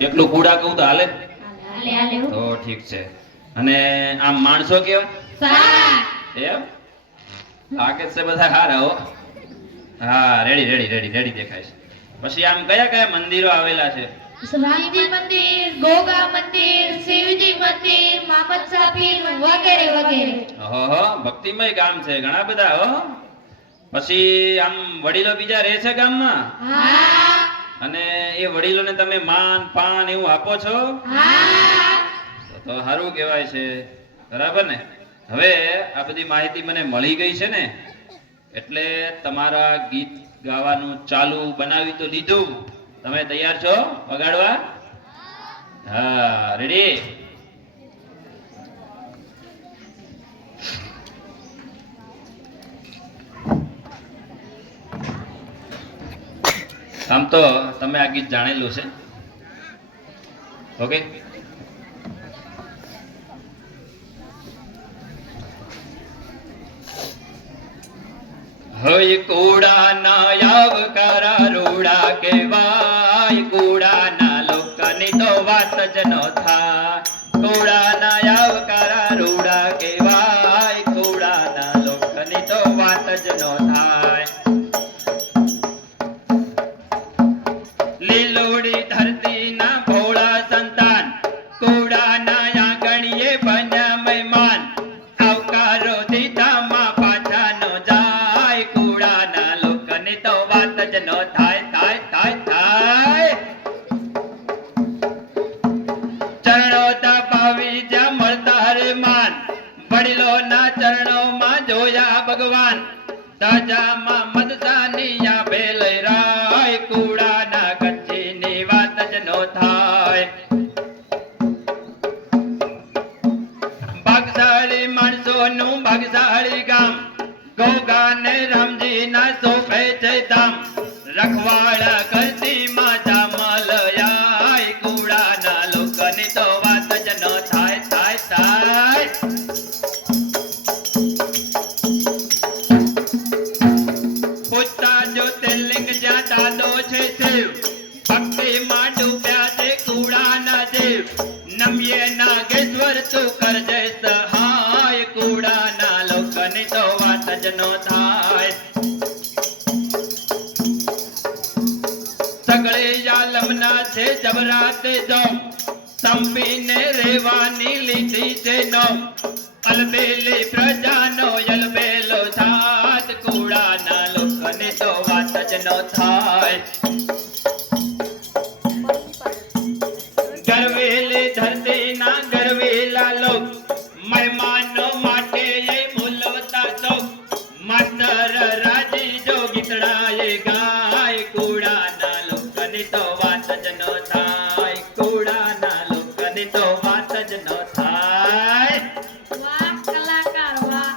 એકલું કુડા કહું તો હાલે. તો ઠીક છે. અને આમ માણસો કેવા? એમ? લાગે છે બધા હારા હો. હા રેડી રેડી રેડી રેડી દેખાય છે. પછી આમ કયા કયા મંદિરો આવેલા છે? રામજી મંદિર ગોગા મંદિર શિવજી મંદિર મામદ સાપીર વગેરે વગેરે. ઓહો ભક્તિમય ગામ છે ઘણા બધા હો. પછી આમ વડીલો બીજા રહે છે ગામમાં? હા. અને એ વડીલોને તમે માન પાન એવું આપો છો? તો સારું કહેવાય છે. બરાબર ને? હવે આ બધી માહિતી મને મળી ગઈ છે ને એટલે તમારા ગીત ગાવાનું ચાલુ બનાવી તો લીધું. તમે તૈયાર છો? વગાડવા હા રેડી આમ તો તમે આ ગીત જાણેલું છે. ઓકે હય કુડા ના આવકારા રૂડા કેવાય કુડા ના લોકની તો વાત જ ન મળતા રે ના ચરણો માં જોયા ભગવાન. દાજામાં મદદાની આપે લઈ રાય કુડાના કચ્છીની વાત જ નો થાય. ભાગશાળી માણસોનું ભાગશાળી ગામ. ગોગાને રામજીના સોફે જ્યોતિર્લિંગ જ્યાં દાદો છે શિવ. ભક્તિમાં ડૂબ્યા છે કુડાના દેવ નમ્યે નાગેશ્વર તું કરજે સહાય કુડાના લોકોની તો વાત જ નો થાય. સગળે આલમના છે જબરાતે જો. સંપીને રેવાની લીધી છે નો અલબેલી પ્રજાનો અલબેલો ગાય કુડાના તો વાત જ ન થાય. કુડાના લોકોને તો વાત જ ન થાય. વાહ કલાકાર વાહ.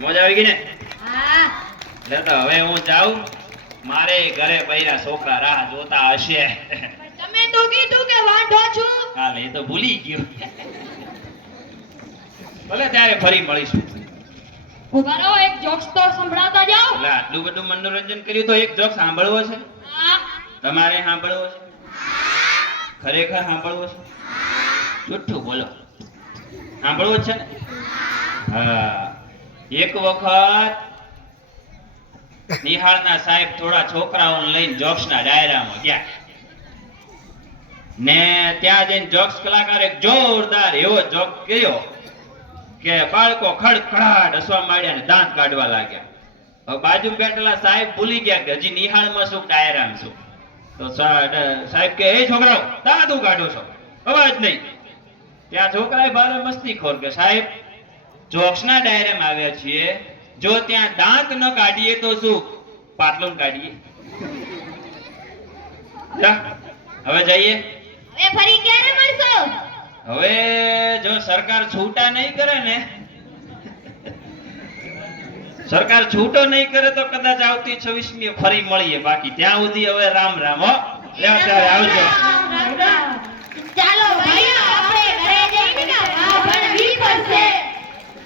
મોજ આવી ગઈ ને? હા. લે તો હવે હું જાઉં. મારે ઘરે પૈરા છોકરા રાહ જોતા હશે. તમે તો કીધું કે વાંઢો છું. એ તો ભૂલી ગયો. ભલે ત્યારે ફરી મળીશું. ઊભા એક જોક્સ તો સંભળાતા જાઓ. એટલે આટલું બધું મનોરંજન કર્યું તો એક જોક સાંભળવો છે? તમારે સાંભળવો છે? ખરેખર સાંભળવો છે? જુઠ્ઠું બોલો. સાંભળવો છે ને? હા. એક વખત નિહાળના સાહેબ થોડા છોકરાઓને લઈને જોક્સના ડાયરામાં ગયા. ને ત્યાં જઈને જોક્સ કલાકાર એક જોરદાર એવો જોક કર્યો. કે બાળકો ખડખડાટ હસવા માંડ્યા ને દાંત કાઢવા લાગ્યા. બાજુ બેઠેલા સાહેબ ભૂલી ગયા કે હજી નિહાળમાં શું ડાયરામ શું તો સાહેબ કે એ છોકરાઓ દાદુ કાઢો છો. અવાજ નહીં. ત્યાં છોકરાએ બારે મસ્તી ખોર કે સાહેબ જોક્સના ડાયરામાં આવ્યા છીએ. જો ત્યાં દાંત ન કાઢીએ તો શું? પાટલું કાઢીએ. હવે જઈએ. હવે ફરી ક્યારે મળશો? હવે જો સરકાર છૂટા નહીં કરે ને, સરકાર છૂટો નહીં કરે તો કદાચ આવતી છવ્વીસમી ફરી મળીએ બાકી. ત્યાં સુધી હવે રામ રામ લેવા આવજો. ચાલો ભાઈઓ, આપણે ઘરે જઈને વાહ ભણવી પડશે